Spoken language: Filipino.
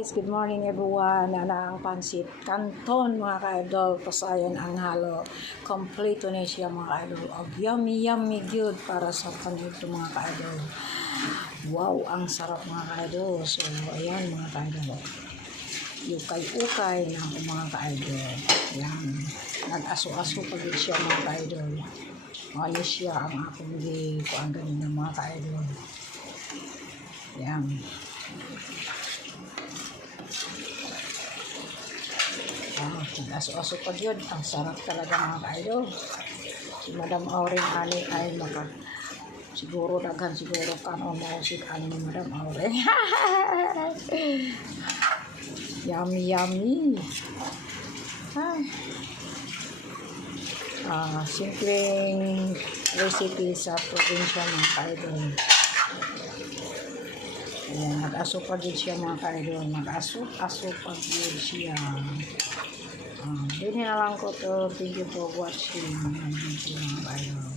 Guys, good morning everyone. Ana ang pansit canton mga ka-idol. Pasayan ang halo. Kompleto na siya mga ka-idol. Yummy yummy good para sa panito mga ka-idol. Wow, ang sarap mga ka-idol. So, ayan mga ka-idol. Ukay-ukay ng mga ka-idol. Ayan. Nag-aso-aso pag siya mga ka-idol. Ano siya ang akong kuang ganin ng mga ka-idol. Ayan. Aso-aso pag yun. Ang sarap talaga mga ka-idol. Si Madam Auring ani ay siguro daghan siguro kanon mo si ani ni Madam Auring. Yummy yummy. Ay. Simpleng recipe sa probinsya mga ka-idol. Ayan, nag-aso pa din siya mga ka-idol. Nag-aso pa din siya. Yun na lang ko to. Thank you for watching. Thank you mga ka-idol.